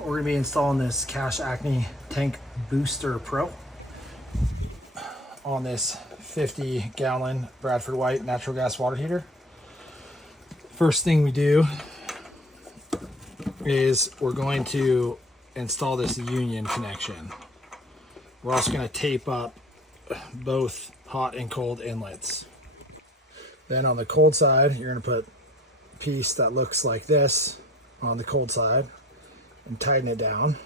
We're gonna be installing this Acme Tank Booster Pro on this 50-gallon Bradford White natural gas water heater. First thing we do is we're going to install this union connection. We're also going to tape up both hot and cold inlets. Then on the cold side, you're going to put a piece that looks like this on the cold side and tighten it down.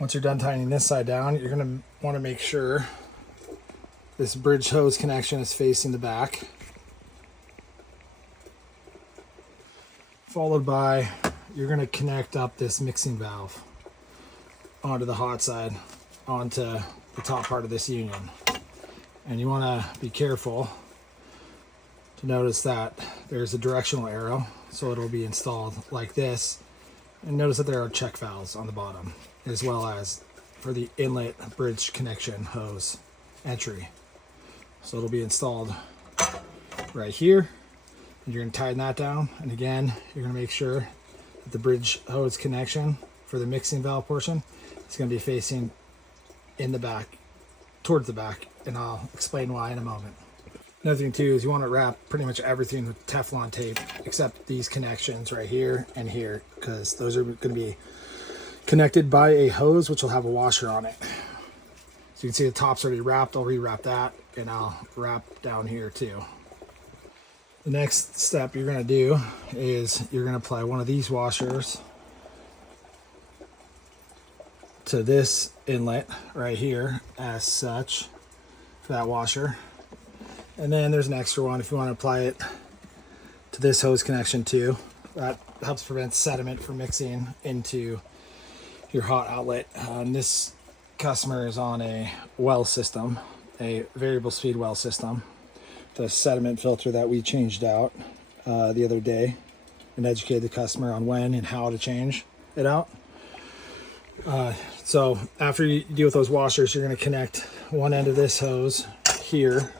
Once you're done tightening this side down, you're going to want to make sure this bridge hose connection is facing the back. Followed by, you're going to connect up this mixing valve onto the hot side, onto the top part of this union. And you want to be careful to notice that there's a directional arrow, so it'll be installed like this. And notice that there are check valves on the bottom, as well as for the inlet bridge connection hose entry. So it'll be installed right here. And you're going to tighten that down, and again you're going to make sure that the bridge hose connection for the mixing valve portion is going to be facing in the back, towards the back, and I'll explain why in a moment. Another thing too is you want to wrap pretty much everything with Teflon tape except these connections right here and here, because those are going to be connected by a hose which will have a washer on it. So you can see the top's already wrapped. I'll rewrap that, and I'll wrap down here too. The next step you're going to do is you're going to apply one of these washers to this inlet right here as such for that washer. And then there's an extra one if you want to apply it to this hose connection too. That helps prevent sediment from mixing into your hot outlet. This customer is on a well system, a variable speed well system. The sediment filter that we changed out the other day, and educated the customer on when and how to change it out. So after you deal with those washers, you're going to connect one end of this hose here,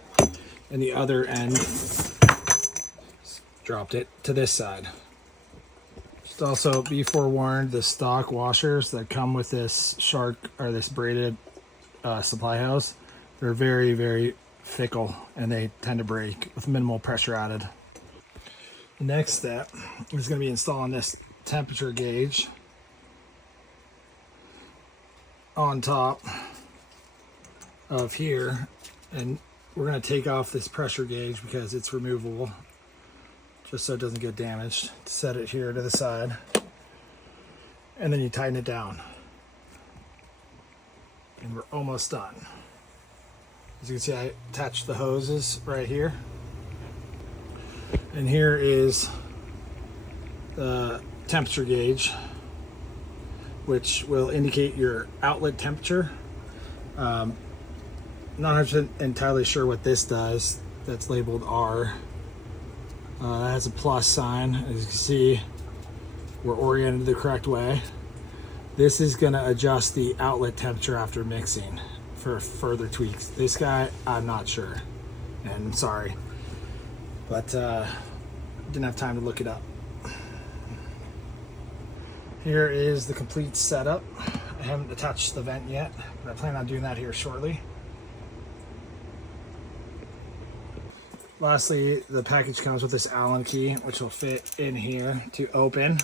and the other end, dropped it to this side. Just also be forewarned, the stock washers that come with this shark or this braided supply hose, they're very, very fickle, and they tend to break with minimal pressure added. The next step is going to be installing this temperature gauge on top of here, and we're going to take off this pressure gauge because it's removable, just so it doesn't get damaged. Set it here to the side, and then you tighten it down, and we're almost done. As you can see, I attached the hoses right here. And here is the temperature gauge, which will indicate your outlet temperature. Not 100% entirely sure what this does. That's labeled R. That has a plus sign. As you can see, we're oriented the correct way. This is going to adjust the outlet temperature after mixing for further tweaks. This guy, I'm not sure, and I'm sorry, but didn't have time to look it up. Here is the complete setup. I haven't attached the vent yet, but I plan on doing that here shortly. Lastly, the package comes with this Allen key, which will fit in here to open.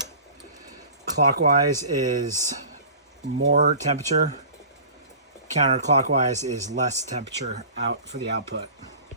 Clockwise is more temperature, counterclockwise is less temperature out for the output.